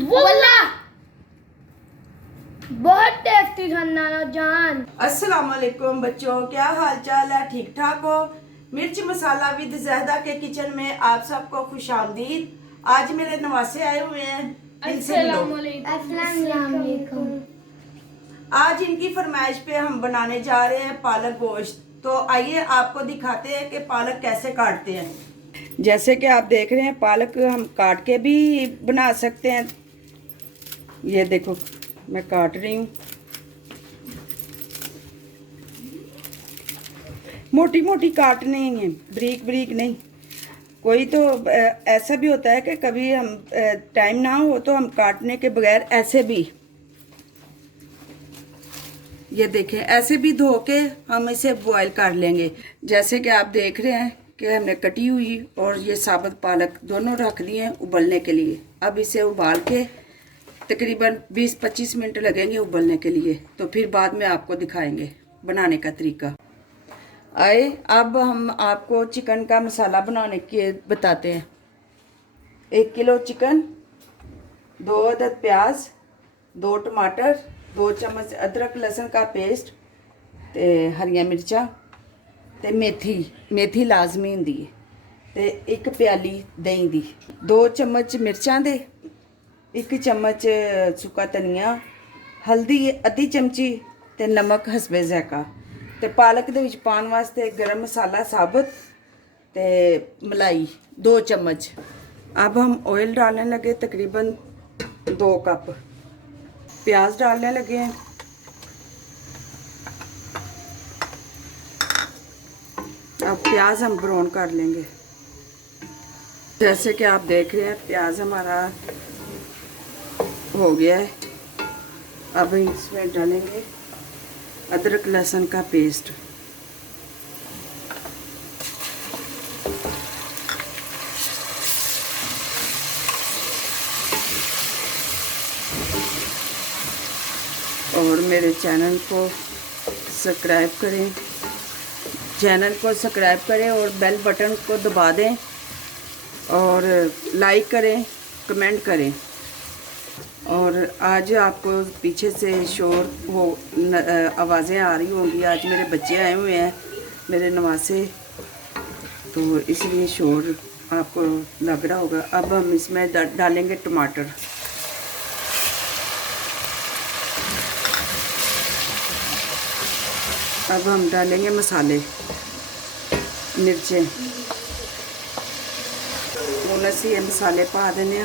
वल्ला बहुत टेस्टी था नाना जान। अस्सलाम वालेकुम बच्चों, क्या हाल चाल है? ठीक ठाक हो? मिर्च मसाला विद ज़हदा के किचन में आप सबको खुशामदीद। आज मेरे नवासे आए हुए हैं। इनसे मिलो। अस्सलाम वालेकुम। आज इनकी फरमाइश पे हम बनाने जा रहे हैं पालक गोश्त। तो आइए आपको दिखाते हैं कि पालक कैसे काटते हैं। जैसे कि आप देख रहे हैं, पालक हम काट के भी बना सकते हैं। ये देखो मैं काट रही हूँ, मोटी मोटी काटनी है, बारीक बारीक नहीं। कोई तो ऐसा भी होता है कि कभी हम टाइम ना हो तो हम काटने के बगैर ऐसे भी, ये देखें, ऐसे भी धो के हम इसे बॉईल कर लेंगे। जैसे कि आप देख रहे हैं कि हमने कटी हुई और ये साबुत पालक दोनों रख दिए हैं उबलने के लिए। अब इसे उबाल के तकरीबन 20-25 मिनट लगेंगे उबलने के लिए। तो फिर बाद में आपको दिखाएंगे बनाने का तरीका। आए अब हम आपको चिकन का मसाला बनाने के बताते हैं। 1 किलो चिकन, 2 अदद प्याज, 2 टमाटर, 2 चम्मच अदरक लहसुन का पेस्ट, ते हरियां मिर्चा, ते मेथी लाजमी होंदी है, ते 1 प्याली दही दी, 2 चम्मच मिर्चां दे, 1 चम्मच सुक्का धनिया, हल्दी आधी चमची, ते नमक हसबे ज़ायका। ते पालक दे विच पाउण वास्ते गरम मसाला साबुत, ते मलाई 2 चम्मच। अब हम ऑयल डालने लगे, तकरीबन 2 कप। प्याज डालने लगे हैं। अब प्याज हम ब्राउन कर लेंगे। जैसे कि आप देख रहे हैं प्याज हमारा हो गया है। अब इसमें डालेंगे अदरक लहसुन का पेस्ट। और मेरे चैनल को सब्सक्राइब करें और बेल बटन को दबा दें और लाइक करें, कमेंट करें। और आज आपको पीछे से शोर हो आवाज़ें आ रही होंगी। आज मेरे बच्चे आए हुए हैं, मेरे नवासे, तो इसलिए शोर आपको लग रहा होगा। अब हम इसमें डालेंगे टमाटर। अब हम डालेंगे मसाले, मिर्चें, हूँ असी ये मसाले पा देने।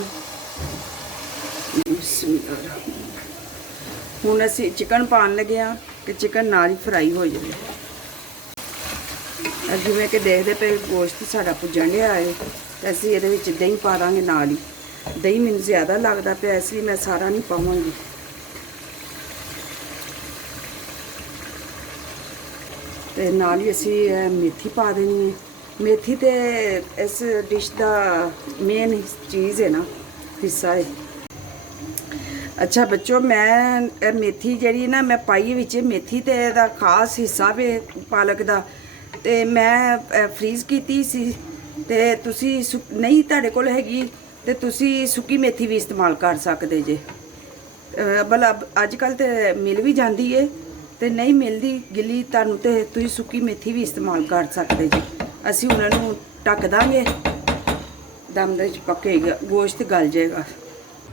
हूँ असी चिकन पान लगे हाँ कि चिकन नाल ही फ्राई हो जाए। जिवें कि देखते पे गोश्त साड़ा भुजन लिया है, तो असी ये दही पा देंगे नाल ही। दही मैनूं ज़्यादा लगता पे, इसलिए मैं सारा नहीं पावांगी। ते नाल ही असी मेथी पा देनी है। मेथी तो इस डिश का मेन चीज़ है ना, हिस्सा है। अच्छा बच्चों, मैं मेथी जी ना मैं पाई विच, मेथी तो दा खास हिस्सा वे पालक का। तो मैं फ्रीज़ की सी, ते तुसी नहीं तुहाडे कोल हैगी ते तुसी सुक्की मेथी भी इस्तेमाल कर सकते जे। भला अजकल तो मिल भी जाती है, तो नहीं मिलती गिली तुहानूं ते तुसी सुक्की मेथी भी इस्तेमाल कर सकते जे। असी उन्होंने ढक देंगे, दम दे पकेगा, गोश्त गल जाएगा।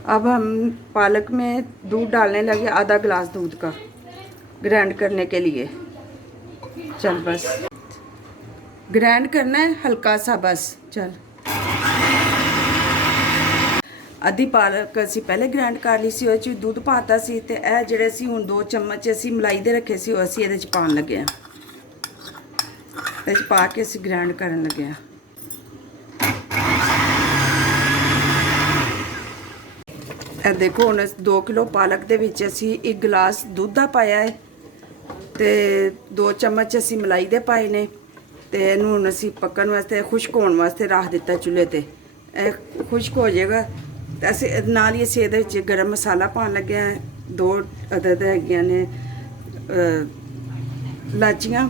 अब हम पालक में दूध डालने लगे, आधा गिलास दूध का, ग्राइंड करने के लिए। चल बस ग्राइंड करना है हल्का सा, बस चल। आधी पालक असी पहले ग्राइंड कर ली सी, उस दूध पाता सी, ते ए जिहड़े सी हुण 2 चम्मच असी मलाई दे रखे सी, असी इहदे च पाउण लगे हां। इहदे च पा के असी ग्राइंड करन लगे हां। ਇਹ देखो ਹੁਣ 2 किलो पालक ਦੇ ਵਿੱਚ ਅਸੀਂ 1 गिलास ਦੁੱਧ ਦਾ ਪਾਇਆ ਹੈ, ਤੇ 2 ਚਮਚ ਅਸੀਂ ਮਲਾਈ ਦੇ ਪਾਏ ਨੇ, ਤੇ ਇਹਨੂੰ ਹੁਣ ਅਸੀਂ ਪੱਕਣ ਵਾਸਤੇ, ਖੁਸ਼ਕ ਹੋਣ ਵਾਸਤੇ ਰੱਖ ਦਿੱਤਾ ਚੁੱਲ੍ਹੇ ਤੇ। ਇਹ ਖੁਸ਼ਕ ਹੋ ਜਾਏਗਾ ਤੇ ਅਸੀਂ ਨਾਲ ਹੀ ਅਸੀਂ ਇਹਦੇ ਵਿੱਚ ਗਰਮ ਮਸਾਲਾ ਪਾਉਣ ਲੱਗੇ ਹਾਂ। 2 ਅਦਦ ਹੈਗੀਆਂ ਨੇ ਲਾਚੀਆਂ,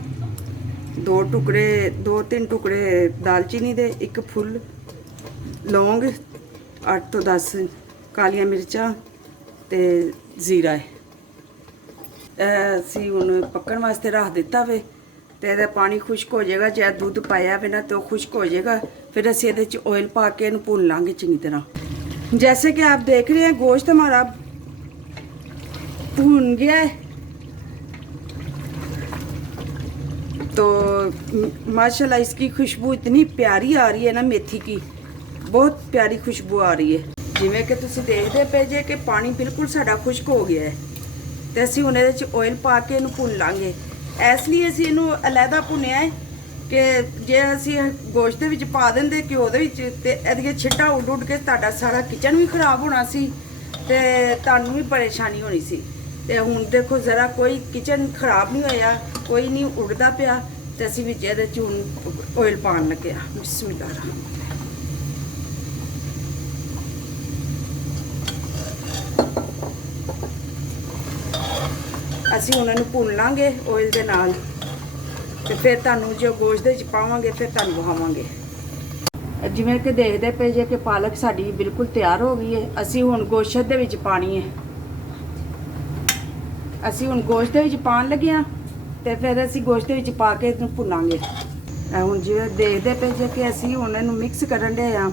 2-3 ਟੁਕੜੇ ਦਾਲਚੀਨੀ ਦੇ, 1 ਫੁੱਲ ਲੌਂਗ, 8 ਤੋਂ 10 ਕਾਲੀਆਂ ਮਿਰਚਾਂ ਤੇ ਜ਼ੀਰਾ ਹੈ। ਇਹ ਅਸੀਂ ਹੁਣ ਪੱਕਣ ਵਾਸਤੇ ਰੱਖ ਦਿੱਤਾ ਵੇ ਤੇ ਇਹਦਾ ਪਾਣੀ ਖੁਸ਼ਕ ਹੋ ਜਾਏਗਾ। ਜੇ ਦੁੱਧ ਪਾਇਆ ਵੇ ਨਾ तो खुश्क हो जाएगा। फिर ਅਸੀਂ ਇਹਦੇ ਚ ऑयल पा के ਇਹਨੂੰ ਭੁੰਨ ਲਾਂਗੇ चंगी तरह। जैसे कि आप देख रहे हैं गोश्त हमारा भुन गया है। तो माशाल्लाह इसकी खुशबू इतनी प्यारी आ रही है ना, मेथी की बहुत प्यारी खुशबू आ रही है। जिमें कि तुसी देखते पे जे कि पानी बिल्कुल साडा खुश्क हो गया है ਤੇ ਅਸੀਂ ਹੁਣ ਇਹਦੇ ਚ ਆਇਲ ਪਾ ਕੇ ਇਹਨੂੰ ਭੁੰਨ ਲਾਂਗੇ। ਇਸ ਲਈ ਅਸੀਂ ਇਹਨੂੰ ਅਲੱਗਾ ਭੁੰਨਿਆ ਹੈ ਕਿ ਜੇ ਅਸੀਂ ਗੋਸ਼ਤ ਦੇ ਵਿੱਚ ਪਾ ਦਿੰਦੇ ਘਿਓ ਦੇ ਵਿੱਚ ਤੇ ਇਹਦੀਆਂ ਛਿੱਟਾਂ ਉੱਡ ਉੱਡ ਕੇ ਤੁਹਾਡਾ ਸਾਰਾ ਕਿਚਨ ਵੀ ਖਰਾਬ ਹੋਣਾ ਸੀ ਤੇ ਤੁਹਾਨੂੰ ਵੀ ਪਰੇਸ਼ਾਨੀ ਹੋਣੀ ਸੀ। ਤੇ ਹੁਣ ਦੇਖੋ ਜ਼ਰਾ ਕੋਈ ਕਿਚਨ ਖਰਾਬ ਨਹੀਂ ਹੋਇਆ, ਕੋਈ ਨਹੀਂ ਉੱਡਦਾ ਪਿਆ ਤੇ ਅਸੀਂ ਵਿੱਚ ਇਹਦੇ ਚ ਹੁਣ ਆਇਲ ਪਾਉਣ ਲੱਗੇ ਆ। ਬਿਸਮਿਲ੍ਲਾਹ। ਅਸੀਂ ਉਹਨਾਂ ਨੂੰ ਭੁੰਨ ਲਾਂਗੇ ਆਇਲ ਦੇ ਨਾਲ ਤੇ ਫਿਰ ਤੁਹਾਨੂੰ ਜੋ ਗੋਸ਼ਤ ਦੇ ਵਿੱਚ ਪਾਵਾਂਗੇ ਫਿਰ ਤੁਹਾਨੂੰ ਵਿਖਾਵਾਂਗੇ। ਜਿਵੇਂ ਕਿ ਦੇਖਦੇ ਪਏ ਜੇ ਕਿ ਪਾਲਕ ਸਾਡੀ ਬਿਲਕੁਲ ਤਿਆਰ ਹੋ ਗਈ ਹੈ। ਅਸੀਂ ਹੁਣ ਗੋਸ਼ਤ ਦੇ ਵਿੱਚ ਪਾਣੀ ਹੈ। ਅਸੀਂ ਹੁਣ ਗੋਸ਼ਤ ਦੇ ਵਿੱਚ ਪਾਉਣ ਲੱਗੇ ਹਾਂ ਤੇ ਫਿਰ ਅਸੀਂ ਗੋਸ਼ਤ ਦੇ ਵਿੱਚ ਪਾ ਕੇ ਇਹਨੂੰ ਭੁੰਨਾਂਗੇ। ਹੁਣ ਜਿਵੇਂ ਦੇਖਦੇ ਪਏ ਜੇ ਕਿ ਅਸੀਂ ਹੁਣ ਇਹਨੂੰ ਮਿਕਸ ਕਰਨ ਦੇ ਆ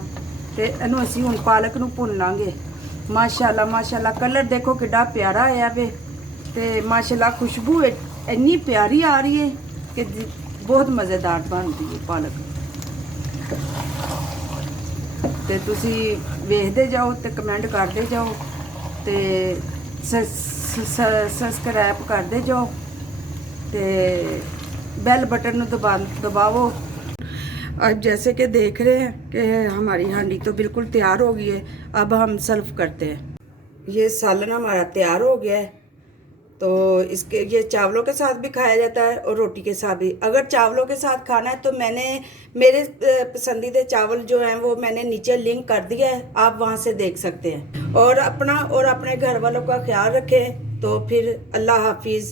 ਤੇ ਇਹਨੂੰ ਅਸੀਂ ਹੁਣ ਪਾਲਕ ਨੂੰ ਭੁੰਨ ਲਾਂਗੇ। ਮਾਸ਼ਾਅੱਲਾ ਮਾਸ਼ਾਅੱਲਾ ਕਲਰ ਦੇਖੋ ਕਿੱਡਾ ਪਿਆਰਾ ਆਇਆ ਵੇ ਤੇ ਮਾਸ਼ਾਅੱਲਾ ਖੁਸ਼ਬੂ ਇੰਨੀ ਪਿਆਰੀ ਆ ਰਹੀ ਹੈ ਕਿ ਬਹੁਤ ਮਜ਼ੇਦਾਰ ਬਣਦੀ ਹੈ ਪਾਲਕ। ਤੇ ਤੁਸੀਂ ਵੇਖਦੇ ਜਾਓ ਤੇ ਕਮੈਂਟ ਕਰਦੇ ਜਾਓ ਤੇ सब्सक्राइब करते जाओ ते बेल बटन ਨੂੰ दबाओ। अब जैसे कि देख रहे हैं कि हमारी हांडी तो बिल्कुल तैयार हो गई है। अब हम सर्व करते हैं। ये सालन हमारा तैयार हो गया है। तो इसके ये चावलों के साथ भी खाया जाता है और रोटी के साथ भी। अगर चावलों के साथ खाना है तो मैंने मेरे पसंदीदा चावल जो हैं वो मैंने नीचे लिंक कर दिया है, आप वहाँ से देख सकते हैं। और अपना और अपने घर वालों का ख्याल रखें। तो फिर अल्लाह हाफिज़।